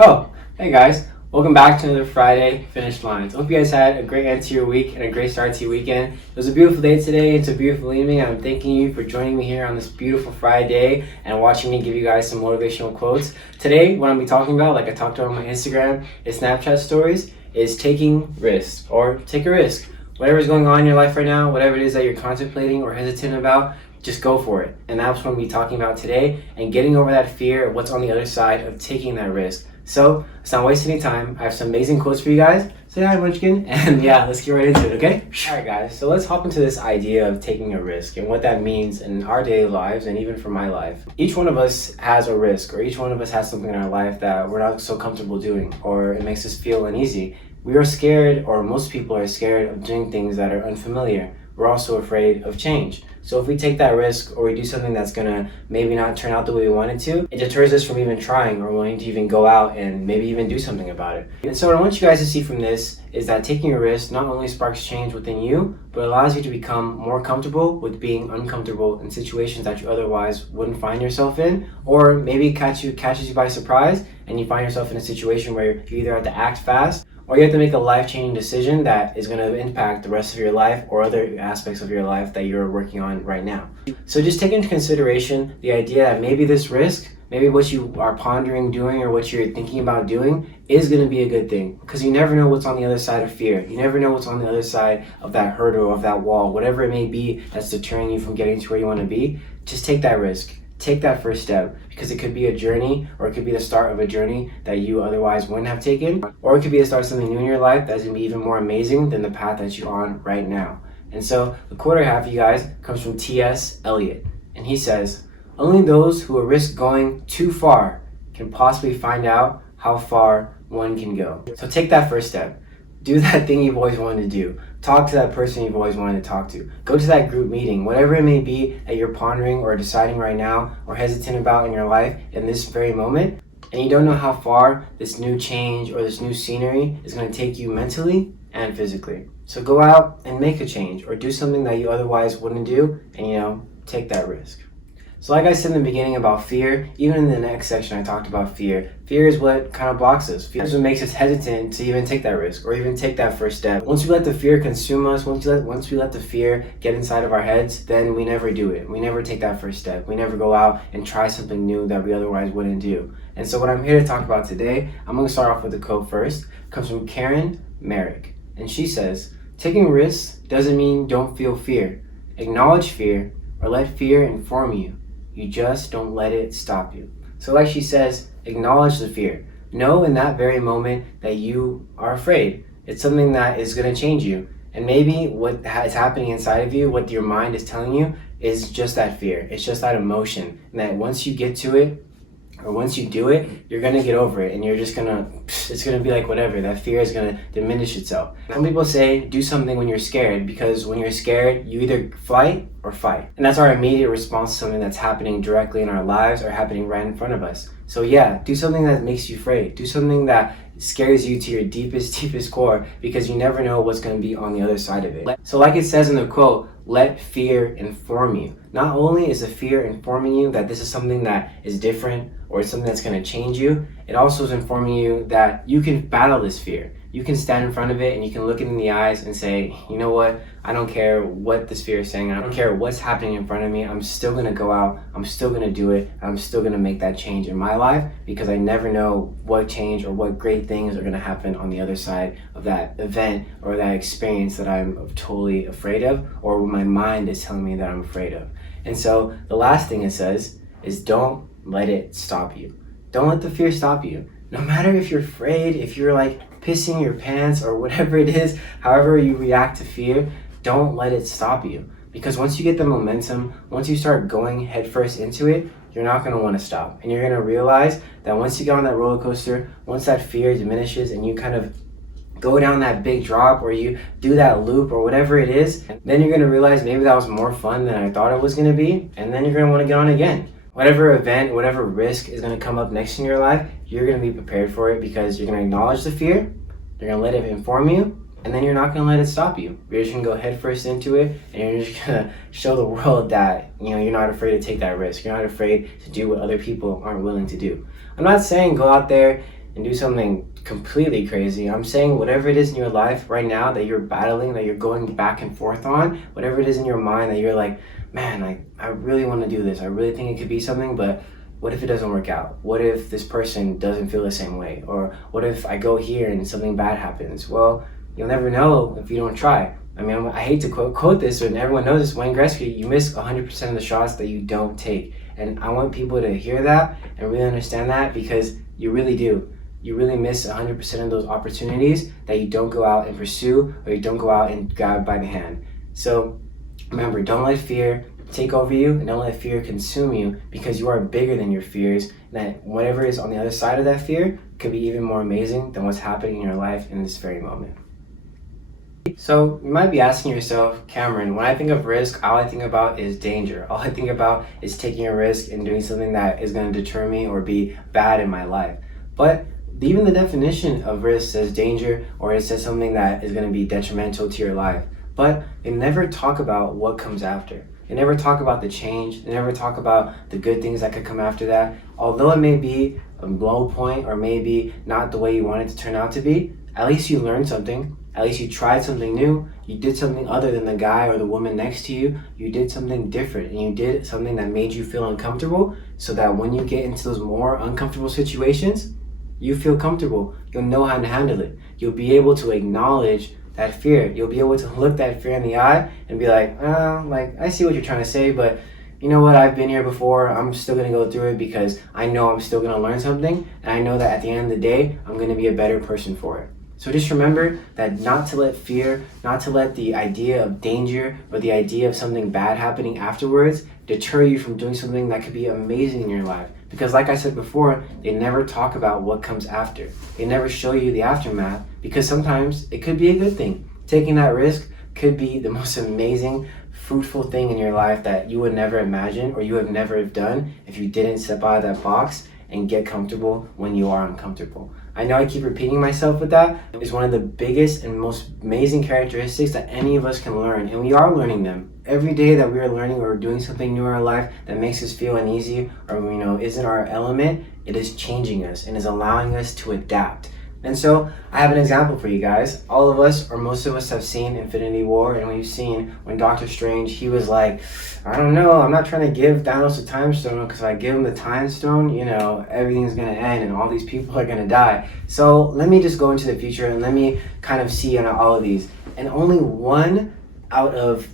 Oh, hey guys, welcome back to another Friday Finished Lines. I hope you guys had a great end to your week and a great start to your weekend. It was a beautiful day today, it's a beautiful evening. I'm thanking you for joining me here on this beautiful Friday and watching me give you guys some motivational quotes. Today, what I'm going to be talking about, like I talked about on my Instagram and Snapchat stories, is taking risks, or take a risk. Whatever's going on in your life right now, whatever it is that you're contemplating or hesitant about, just go for it. And that's what I'm going to be talking about today, and getting over that fear of what's on the other side of taking that risk. So, let's not waste any time. I have some amazing quotes for you guys. Say hi, Munchkin. And yeah, let's get right into it, okay? Alright guys, so let's hop into this idea of taking a risk and what that means in our daily lives and even for my life. Each one of us has a risk, or each one of us has something in our life that we're not so comfortable doing, or it makes us feel uneasy. We are scared, or most people are scared of doing things that are unfamiliar. We're also afraid of change. So if we take that risk, or we do something that's gonna maybe not turn out the way we want it to, it deters us from even trying or wanting to even go out and maybe even do something about it. And so what I want you guys to see from this is that taking a risk not only sparks change within you, but allows you to become more comfortable with being uncomfortable in situations that you otherwise wouldn't find yourself in, or maybe catches you by surprise and you find yourself in a situation where you either have to act fast or you have to make a life-changing decision that is going to impact the rest of your life or other aspects of your life that you're working on right now. So just take into consideration the idea that maybe this risk, maybe what you are pondering doing or what you're thinking about doing is going to be a good thing, because you never know what's on the other side of fear. You never know what's on the other side of that hurdle, of that wall, whatever it may be that's deterring you from getting to where you want to be. Just take that risk. Take that first step, because it could be a journey, or it could be the start of a journey that you otherwise wouldn't have taken, or it could be the start of something new in your life that's going to be even more amazing than the path that you're on right now. And so the quote I have for you guys comes from T.S. Eliot, and he says, "Only those who risk going too far can possibly find out how far one can go." So take that first step. Do that thing you've always wanted to do. Talk to that person you've always wanted to talk to. Go to that group meeting, whatever it may be that you're pondering or deciding right now or hesitant about in your life in this very moment, and you don't know how far this new change or this new scenery is going to take you mentally and physically. So go out and make a change, or do something that you otherwise wouldn't do, and take that risk. So like I said in the beginning about fear, even in the next section I talked about fear. Fear is what kind of blocks us. Fear is what makes us hesitant to even take that risk or even take that first step. Once we let the fear consume us, once we let the fear get inside of our heads, then we never do it. We never take that first step. We never go out and try something new that we otherwise wouldn't do. And so what I'm here to talk about today, I'm going to start off with a quote first. It comes from Karen Merrick. And she says, "Taking risks doesn't mean don't feel fear. Acknowledge fear, or let fear inform you. You just don't let it stop you." So like she says, acknowledge the fear. Know in that very moment that you are afraid. It's something that is going to change you. And maybe what is happening inside of you, what your mind is telling you, is just that fear. It's just that emotion. And that once you get to it, or once you do it, you're going to get over it, and you're just it's going to be like whatever. That fear is going to diminish itself. Some people say do something when you're scared, because when you're scared, you either flight or fight. And that's our immediate response to something that's happening directly in our lives or happening right in front of us. So yeah, do something that makes you afraid. Do something that scares you to your deepest core, because you never know what's going to be on the other side of it. So like it says in the quote, let fear inform you. Not only is the fear informing you that this is something that is different or it's something that's going to change you, it also is informing you that you can battle this fear. You can stand in front of it and you can look it in the eyes and say, you know what, I don't care what this fear is saying. I don't care what's happening in front of me. I'm still going to go out. I'm still going to do it. I'm still going to make that change in my life, because I never know what change or what great things are going to happen on the other side of that event or that experience that I'm totally afraid of, or what my mind is telling me that I'm afraid of. And so the last thing it says is don't let it stop you. Don't let the fear stop you. No matter if you're afraid, if you're like pissing your pants or whatever it is, however you react to fear, don't let it stop you. Because once you get the momentum, once you start going headfirst into it, you're not going to want to stop. And you're going to realize that once you get on that roller coaster, once that fear diminishes and you kind of go down that big drop, or you do that loop or whatever it is, then you're going to realize maybe that was more fun than I thought it was going to be. And then you're going to want to get on again. Whatever event, whatever risk is going to come up next in your life, you're going to be prepared for it, because you're going to acknowledge the fear, you're going to let it inform you, and then you're not going to let it stop you. You're just going to go head first into it, and you're just going to show the world that you're not afraid to take that risk. You're not afraid to do what other people aren't willing to do. I'm not saying go out there and do something completely crazy. I'm saying whatever it is in your life right now that you're battling, that you're going back and forth on, whatever it is in your mind that you're like, man, I really want to do this. I really think it could be something, but what if it doesn't work out? What if this person doesn't feel the same way? Or what if I go here and something bad happens? Well, you'll never know if you don't try. I mean, I hate to quote this, and everyone knows this, Wayne Gretzky, you miss 100% of the shots that you don't take. And I want people to hear that and really understand that, because you really do. You really miss 100% of those opportunities that you don't go out and pursue, or you don't go out and grab by the hand. So remember, don't let fear take over you, and don't let fear consume you, because you are bigger than your fears, and that whatever is on the other side of that fear could be even more amazing than what's happening in your life in this very moment. So you might be asking yourself, Cameron, when I think of risk, all I think about is danger. All I think about is taking a risk and doing something that is going to deter me or be bad in my life. But even the definition of risk says danger, or it says something that is going to be detrimental to your life. But they never talk about what comes after. They never talk about the change. They never talk about the good things that could come after that. Although it may be a low point, or maybe not the way you want it to turn out to be, at least you learned something. At least you tried something new. You did something other than the guy or the woman next to you. You did something different, and you did something that made you feel uncomfortable, so that when you get into those more uncomfortable situations, you feel comfortable. You'll know how to handle it. You'll be able to acknowledge that fear. You'll be able to look that fear in the eye and be like, I see what you're trying to say, but you know what, I've been here before. I'm still going to go through it, because I know I'm still going to learn something, and I know that at the end of the day, I'm going to be a better person for it. So just remember that not to let fear, not to let the idea of danger or the idea of something bad happening afterwards deter you from doing something that could be amazing in your life. Because like I said before, they never talk about what comes after. They never show you the aftermath, because sometimes it could be a good thing. Taking that risk could be the most amazing, fruitful thing in your life that you would never imagine, or you would never have done if you didn't step out of that box and get comfortable when you are uncomfortable. I know I keep repeating myself with that. It's one of the biggest and most amazing characteristics that any of us can learn, and we are learning them. Every day that we are learning or doing something new in our life that makes us feel uneasy, or isn't our element, it is changing us and is allowing us to adapt. And so I have an example for you guys. All of us, or most of us, have seen Infinity War, and we've seen when Doctor Strange, he was like, I don't know, I'm not trying to give Thanos the time stone, because if I give him the time stone, everything's gonna end and all these people are gonna die. So let me just go into the future and let me kind of see on all of these. And only one out of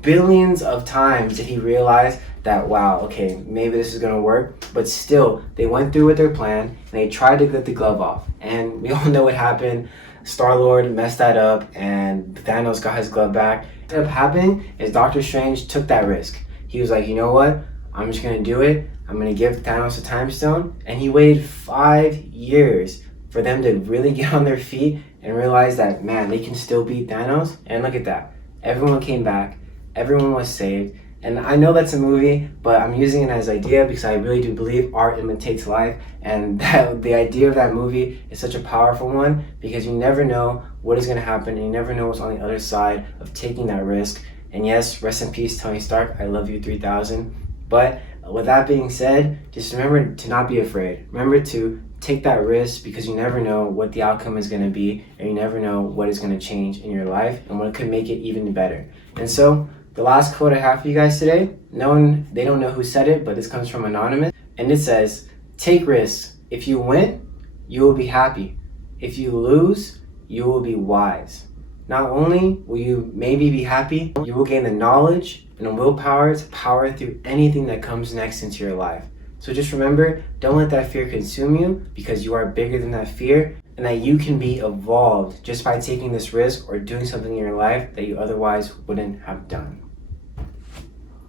billions of times did he realize that, wow, okay, maybe this is gonna work. But still, they went through with their plan, and they tried to get the glove off. And we all know what happened. Star-Lord messed that up, and Thanos got his glove back. What ended up happening is Doctor Strange took that risk. He was like, you know what? I'm just gonna do it. I'm gonna give Thanos a time stone. And he waited 5 years for them to really get on their feet and realize that, man, they can still beat Thanos. And look at that. Everyone came back. Everyone was saved. And I know that's a movie, but I'm using it as idea because I really do believe art imitates life, and that the idea of that movie is such a powerful one, because you never know what is going to happen, and you never know what's on the other side of taking that risk. And yes, rest in peace, Tony Stark. I love you 3000. But with that being said, just remember to not be afraid. Remember to take that risk, because you never know what the outcome is going to be, and you never know what is going to change in your life and what could make it even better. And so the last quote I have for you guys today, they don't know who said it, but this comes from Anonymous, and it says, take risks. If you win, you will be happy. If you lose, you will be wise. Not only will you maybe be happy, you will gain the knowledge and the willpower to power through anything that comes next into your life. So just remember, don't let that fear consume you, because you are bigger than that fear, and that you can be evolved just by taking this risk or doing something in your life that you otherwise wouldn't have done.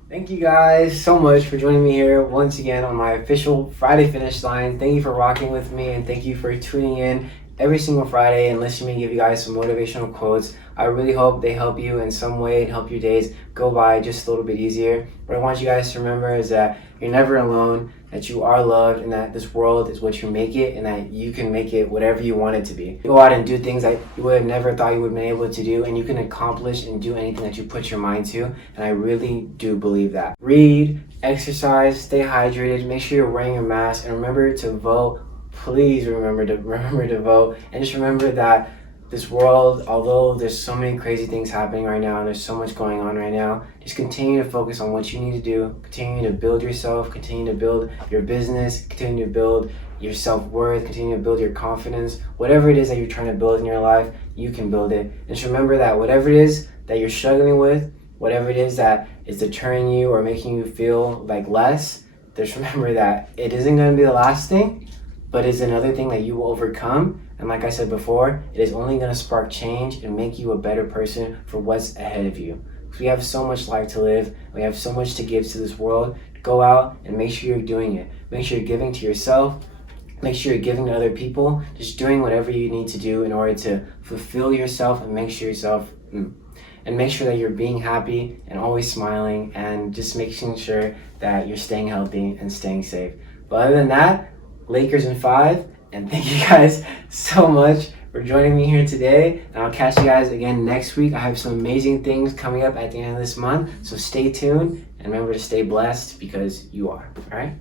Thank you guys so much for joining me here once again on my official Friday Finish Line. Thank you for rocking with me, and thank you for tuning in every single Friday and listening to me give you guys some motivational quotes. I really hope they help you in some way and help your days go by just a little bit easier. What I want you guys to remember is that you're never alone, that you are loved, and that this world is what you make it, and that you can make it whatever you want it to be. Go out and do things that you would have never thought you would have been able to do, and you can accomplish and do anything that you put your mind to, and I really do believe that. Read, exercise, stay hydrated, make sure you're wearing your mask, and remember to vote please remember to vote, and just remember that this world, although there's so many crazy things happening right now, and there's so much going on right now, just continue to focus on what you need to do. Continue to build yourself, continue to build your business, continue to build your self-worth, continue to build your confidence. Whatever it is that you're trying to build in your life, you can build it. And just remember that whatever it is that you're struggling with, whatever it is that is deterring you or making you feel like less, just remember that it isn't going to be the last thing, but it's another thing that you will overcome. And like I said before, it is only going to spark change and make you a better person for what's ahead of you. Because we have so much life to live. We have so much to give to this world. Go out and make sure you're doing it. Make sure you're giving to yourself. Make sure you're giving to other people. Just doing whatever you need to do in order to fulfill yourself and make sure that you're being happy and always smiling, and just making sure that you're staying healthy and staying safe. But other than that, Lakers in 5, and thank you guys so much for joining me here today, and I'll catch you guys again next week. I have some amazing things coming up at the end of this month, so stay tuned, and remember to stay blessed because you are, all right?